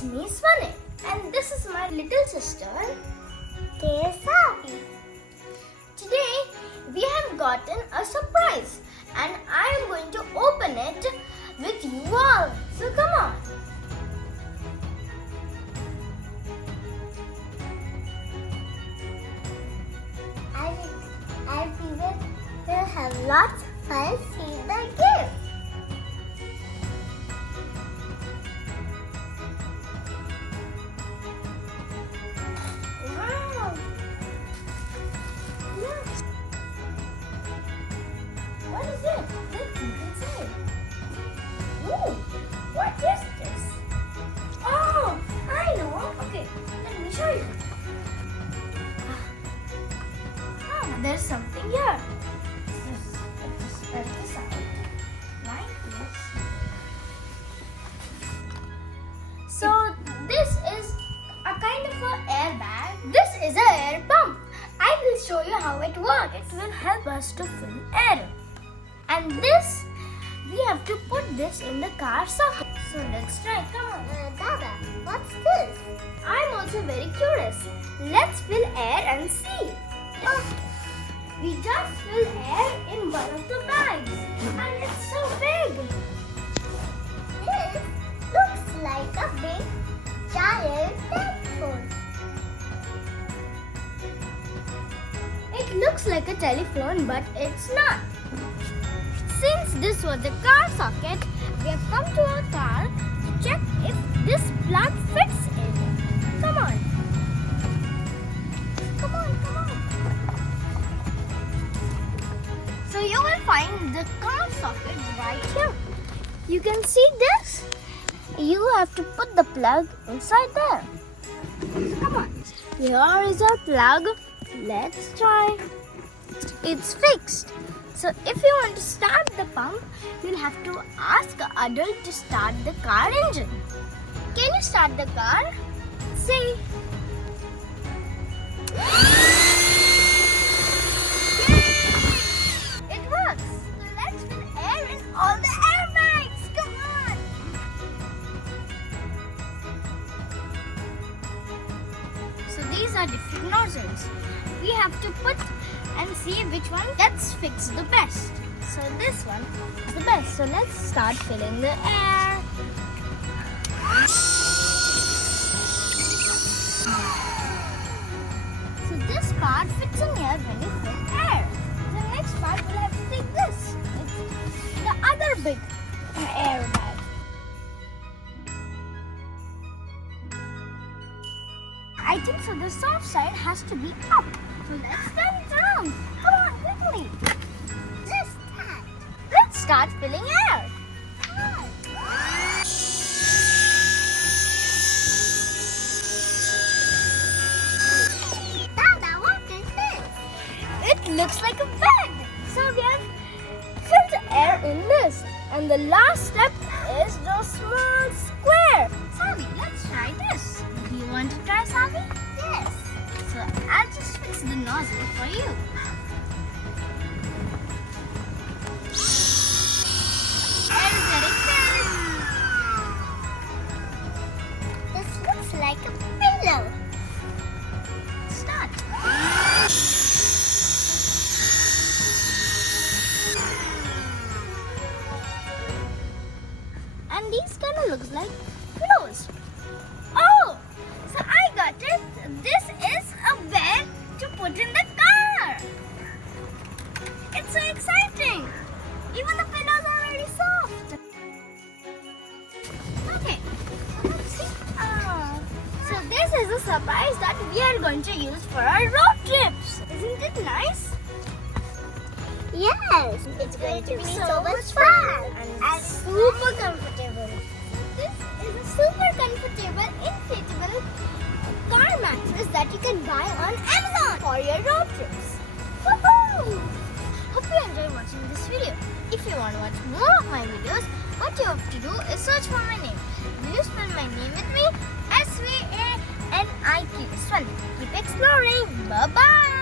It's me, Swane, and this is my little sister, Savi. Today, we have gotten a surprise, and I am going to open it with you all. So come on. I will have lots of fun seeing the gift. Wow! Look! What is it? Let's look inside. Ooh! What is this? Oh! I know! Okay, let me show you. There's something here. Just spread this out like this. So this is a kind of an airbag. This is an air pump. I will show you how it works. It will help us to fill air. And this, we have to put this in the car socket. So let's try. Come on. Dada, what's this? I'm also very curious. Let's fill air and see. Oh. We just filled air in one of the bags, and it's so big. This looks like a big, giant telephone. It looks like a telephone, but it's not. Since this was the car socket, we have come to our car to check if this plug fits in. Come on. Come on, come on. So you will find the car socket right here. You can see this. You have to put the plug inside there. Come on. Here is our plug. Let's try. It's fixed. So if you want to start the pump, you'll have to ask an adult to start the car engine. Can you start the car? Say. All the airbags! Come on! So these are different nozzles. We have to put and see which one gets fixed the best. So this one is the best. So let's start filling the air. So this part fits in here when you fill air. The next part will have to take this. The other big air bag. I think so. The soft side has to be up. So let's turn it around. Come on, quickly. Let's start filling air. Dada, what is this? It looks like a bed. So we have filled air in this, and the last step is the small square. Savi, let's try this. Do you want to try, Savi? Yes. So I'll just fix the nozzle for you. Air is getting filled. This looks like a pillow. Start. And these kind of looks like pillows. Oh, so I got it. This is a bed to put in the car. It's so exciting. Even the pillows are very soft. Okay, let's see. So this is a surprise that we are going to use for our road trips. Isn't it nice? Yes, it's going to be so much fun and super comfortable. This is a super comfortable inflatable car mattress that you can buy on Amazon for your road trips. Woohoo! Hope you enjoyed watching this video. If you want to watch more of my videos, what you have to do is search for my name. Will you spell my name with me? SVANIQ. Keep exploring. Bye-bye.